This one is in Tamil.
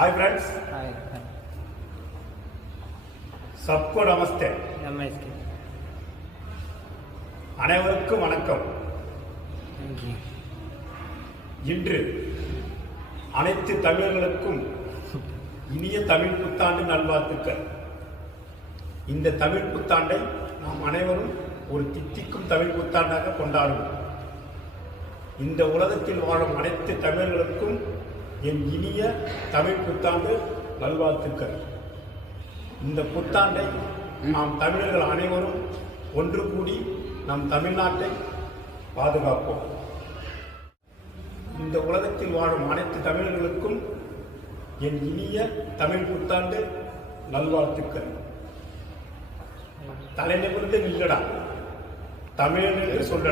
हाय फ्रेंड्स, हाय सबको நமஸ்தே. நமஸ்தே. அனைவருக்கும் வணக்கம். இன்று அனைத்து தமிழர்களுக்கும் இனிய தமிழ் புத்தாண்டு நல்வாழ்த்துக்கள். இந்த தமிழ் புத்தாண்டை நாம் அனைவரும் ஒரு தித்திக்கும் தமிழ் புத்தாண்டாக கொண்டாடுவோம். இந்த உலகத்தில் வாழும் அனைத்து தமிழர்களுக்கும் என் இனிய தமிழ் புத்தாண்டு நல்வாழ்த்துக்கள். இந்த புத்தாண்டை நாம் தமிழர்கள் அனைவரும் ஒன்று கூடி நம் தமிழ்நாட்டை பாதுகாப்போம். இந்த உலகத்தில் வாழும் அனைத்து தமிழர்களுக்கும் என் இனிய தமிழ் புத்தாண்டு நல்வாழ்த்துக்கள். தலைநிமிர்ந்து நில்லடா, தமிழன் என்று சொல்ல